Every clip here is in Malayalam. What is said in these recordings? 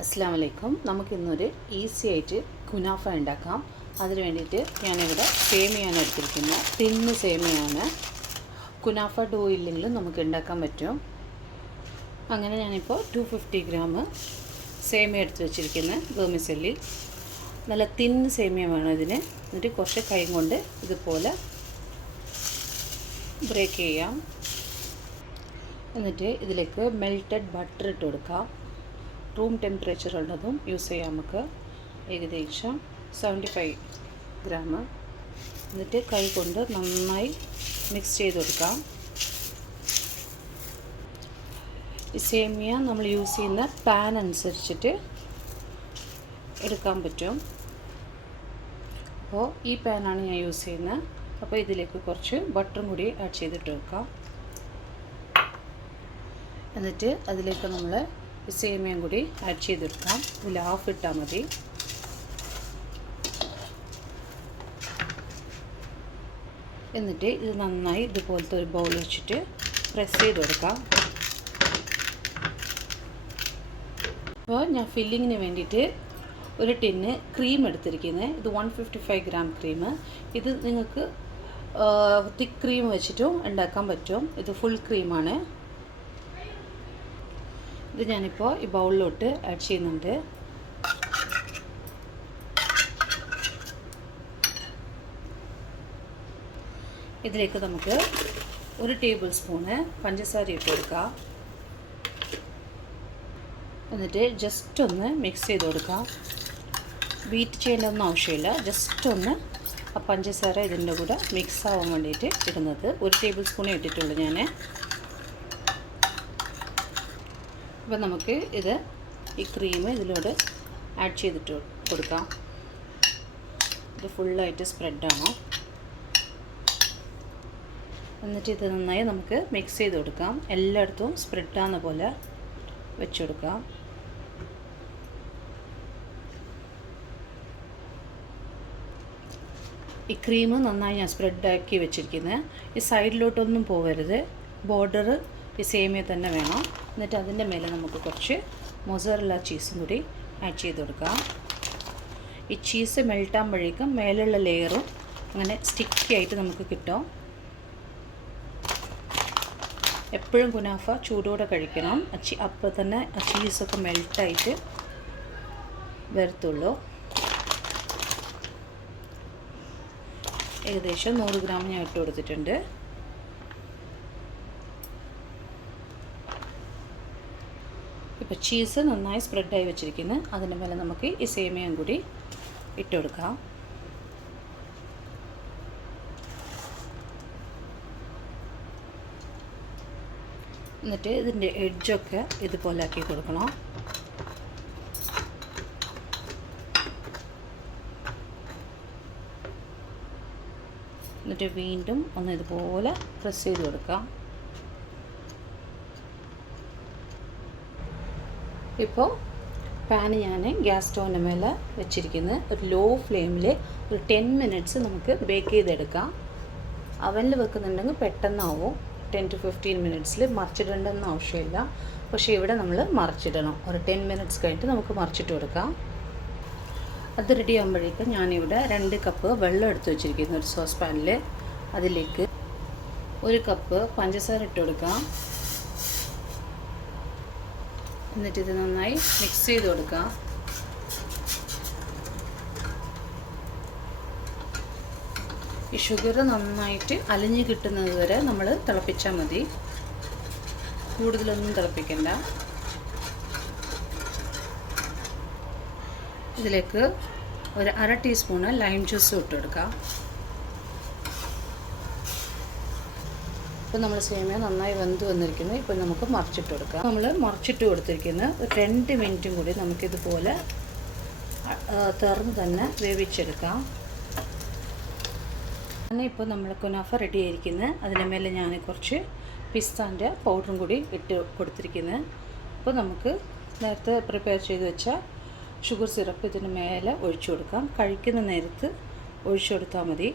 അസ്സലാമു അലൈക്കും. നമുക്കിന്നൊരു ഈസി ആയിട്ട് കുനാഫ ഉണ്ടാക്കാം. അതിന് വേണ്ടിയിട്ട് ഞാനിവിടെ സേമിയാണ് എടുത്തിരിക്കുന്നത്. തിന്ന് സേമിയാണ്. കുനാഫ ഡോ ഇല്ലെങ്കിലും നമുക്ക് ഉണ്ടാക്കാൻ പറ്റും. അങ്ങനെ ഞാനിപ്പോൾ 250 ഗ്രാം സേമിയ എടുത്ത് വെച്ചിരിക്കുന്നത്. വെർമിസെല്ലി നല്ല തിന്ന് സേമിയ വേണം ഇതിന്. എന്നിട്ട് കുറച്ച് കൈ കൊണ്ട് ഇതുപോലെ ബ്രേക്ക് ചെയ്യാം. എന്നിട്ട് ഇതിലേക്ക് മെൽറ്റഡ് ബട്ടർ ഇട്ട് കൊടുക്കാം. റൂം ടെമ്പറേച്ചർ ഉള്ളതും യൂസ് ചെയ്യാം നമുക്ക്. ഏകദേശം 75 ഗ്രാം. എന്നിട്ട് കൈ കൊണ്ട് നന്നായി മിക്സ് ചെയ്ത് കൊടുക്കാം. ഈ സേമിയ നമ്മൾ യൂസ് ചെയ്യുന്ന പാൻ അനുസരിച്ചിട്ട് എടുക്കാൻ പറ്റും. അപ്പോൾ ഈ പാനാണ് ഞാൻ യൂസ് ചെയ്യുന്നത്. അപ്പോൾ ഇതിലേക്ക് കുറച്ച് ബട്ടറും കൂടി ആഡ് ചെയ്തിട്ട് വെക്കാം. എന്നിട്ട് അതിലേക്ക് നമ്മൾ സേമിയയും കൂടി ആഡ് ചെയ്തെടുക്കാം. ഇതിൽ ഹാഫ് ഇട്ടാൽ മതി. എന്നിട്ട് ഇത് നന്നായി ഇതുപോലത്തെ ഒരു ബൗൾ വെച്ചിട്ട് പ്രസ് ചെയ്ത് കൊടുക്കാം. അപ്പോൾ ഞാൻ ഫില്ലിങ്ങിന് വേണ്ടിയിട്ട് ഒരു ടിന്ന് ക്രീം എടുത്തിരിക്കുന്നത്. ഇത് 155 ഗ്രാം ക്രീം. ഇത് നിങ്ങൾക്ക് തിക്ക് ക്രീം വെച്ചിട്ടും ഉണ്ടാക്കാൻ പറ്റും. ഇത് ഫുൾ ക്രീമാണ്. ഇത് ഞാനിപ്പോൾ ഈ ബൗളിലോട്ട് ആഡ് ചെയ്യുന്നുണ്ട്. ഇതിലേക്ക് നമുക്ക് 1 ടേബിൾ സ്പൂണ് പഞ്ചസാര ഇട്ട് കൊടുക്കാം. എന്നിട്ട് ജസ്റ്റ് ഒന്ന് മിക്സ് ചെയ്ത് കൊടുക്കാം. ബീറ്റ് ചെയ്യേണ്ടൊന്നും ആവശ്യമില്ല. ജസ്റ്റ് ഒന്ന് ആ പഞ്ചസാര ഇതിൻ്റെ കൂടെ മിക്സ് ആവാൻ വേണ്ടിയിട്ട് ഇടുന്നത്. 1 ടേബിൾ സ്പൂണേ ഇട്ടിട്ടുള്ളൂ ഞാൻ. അപ്പോൾ നമുക്ക് ഈ ക്രീം ഇതിലോട്ട് ആഡ് ചെയ്തിട്ട് കൊടുക്കാം. ഇത് ഫുള്ളായിട്ട് സ്പ്രെഡാണോ. എന്നിട്ട് ഇത് നന്നായി നമുക്ക് മിക്സ് ചെയ്ത് കൊടുക്കാം. എല്ലായിടത്തും സ്പ്രെഡാകുന്ന പോലെ വെച്ച് കൊടുക്കാം. ഈ ക്രീം നന്നായി ഞാൻ സ്പ്രെഡാക്കി വെച്ചിരിക്കുന്നത്. ഈ സൈഡിലോട്ടൊന്നും പോകരുത്. ബോർഡർ ഈ സേമിയ തന്നെ വേണം. എന്നിട്ട് അതിൻ്റെ മേലെ നമുക്ക് കുറച്ച് മൊസറല്ല ചീസും കൂടി ആഡ് ചെയ്ത് കൊടുക്കാം. ഈ ചീസ് മെൽട്ടാകുമ്പോഴേക്കും മേലുള്ള ലെയറും അങ്ങനെ സ്റ്റിക്കി ആയിട്ട് നമുക്ക് കിട്ടും. എപ്പോഴും കുനാഫ ചൂടോടെ കഴിക്കണം. അപ്പോൾ തന്നെ ആ ചീസൊക്കെ മെൽട്ടായിട്ട് വരത്തുള്ളൂ. ഏകദേശം 100 ഗ്രാം ഞാൻ ഇട്ട് കൊടുത്തിട്ടുണ്ട്. ഇപ്പോൾ ചീസ് നന്നായി സ്പ്രെഡായി വെച്ചിരിക്കുന്നു. അതിൻ്റെ മേലെ നമുക്ക് ഈ സേമിയയും കൂടി ഇട്ട് കൊടുക്കാം. എന്നിട്ട് ഇതിൻ്റെ എഡ്ജൊക്കെ ഇതുപോലെ ആക്കി കൊടുക്കണം. എന്നിട്ട് വീണ്ടും ഒന്ന് ഇതുപോലെ പ്രസ് ചെയ്ത് കൊടുക്കാം. ഇപ്പോൾ പാൻ ഞാൻ ഗ്യാസ് സ്റ്റോവിൻ്റെ മേലെ വെച്ചിരിക്കുന്നത്. ഒരു ലോ ഫ്ലെയിമിൽ ഒരു 10 മിനിറ്റ്സ് നമുക്ക് ബേക്ക് ചെയ്തെടുക്കാം. അവനിൽ വെക്കുന്നുണ്ടെങ്കിൽ പെട്ടെന്നാവും. 10 to 15 മിനിറ്റ്സിൽ മറിച്ചിടേണ്ടെന്ന് ആവശ്യമില്ല. പക്ഷേ ഇവിടെ നമ്മൾ മറിച്ചിടണം. ഒരു 10 മിനിറ്റ്സ് കഴിഞ്ഞിട്ട് നമുക്ക് മറിച്ചിട്ട് കൊടുക്കാം. അത് റെഡി ആകുമ്പോഴേക്കും ഞാനിവിടെ 2 കപ്പ് വെള്ളം എടുത്ത് വെച്ചിരിക്കുന്നു. ഒരു സോസ് പാനിൽ അതിലേക്ക് 1 കപ്പ് പഞ്ചസാര ഇട്ട് കൊടുക്കാം. എന്നിട്ട് ഇത് നന്നായി മിക്സ് ചെയ്ത് കൊടുക്കാം. ഈ ഷുഗർ നന്നായിട്ട് അലിഞ്ഞ് കിട്ടുന്നത് വരെ നമ്മൾ തിളപ്പിച്ചാൽ മതി. കൂടുതലൊന്നും തിളപ്പിക്കണ്ട. ഇതിലേക്ക് ഒരു 1/2 ടീസ്പൂണ് ലൈം ജ്യൂസ് ഇട്ട് കൊടുക്കാം. ഇപ്പോൾ നമ്മൾ സേമിയ നന്നായി വെന്ത് വന്നിരിക്കുന്നു. ഇപ്പോൾ നമുക്ക് മറിച്ചിട്ട് കൊടുക്കാം. നമ്മൾ മറിച്ചിട്ട് കൊടുത്തിരിക്കുന്നത് ഒരു 2 മിനിറ്റും കൂടി നമുക്കിതുപോലെ തുറന്ന് തന്നെ വേവിച്ചെടുക്കാം. ഇപ്പോൾ നമ്മൾ കുനാഫ റെഡി ആയിരിക്കുന്നത്. അതിൻ്റെ മേലെ ഞാൻ കുറച്ച് പിസ്താൻ്റെ പൗഡറും കൂടി ഇട്ട് കൊടുത്തിരിക്കുന്നത്. അപ്പോൾ നമുക്ക് നേരത്തെ പ്രിപ്പയർ ചെയ്ത് വെച്ച ഷുഗർ സിറപ്പ് ഇതിന് മേലെ ഒഴിച്ചു കൊടുക്കാം. കഴിക്കുന്ന നേരത്ത് ഒഴിച്ചു കൊടുത്താൽ മതി.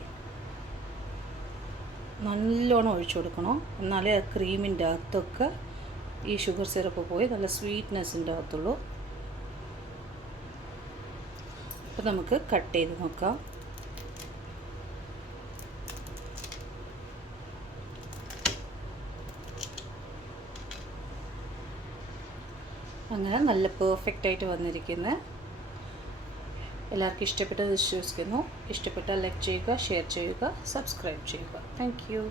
നല്ലോണം ഒഴിച്ചു കൊടുക്കണം. എന്നാലേ ആ ക്രീമിൻ്റെ അകത്തൊക്കെ ഈ ഷുഗർ സിറപ്പ് പോയി നല്ല സ്വീറ്റ്നെസ് ഉണ്ടാകത്തുള്ളൂ. അപ്പോൾ നമുക്ക് കട്ട് ചെയ്ത് നോക്കാം. അങ്ങനെ നല്ല പെർഫെക്റ്റ് ആയിട്ട് വന്നിരിക്കുന്നത്. എല്ലാവർക്കും ഇഷ്ടപ്പെട്ടത് വിശ്വസിക്കുന്നു. ഇഷ്ടപ്പെട്ടാൽ ലൈക്ക് ചെയ്യുക, ഷെയർ ചെയ്യുക, സബ്സ്ക്രൈബ് ചെയ്യുക. Thank you.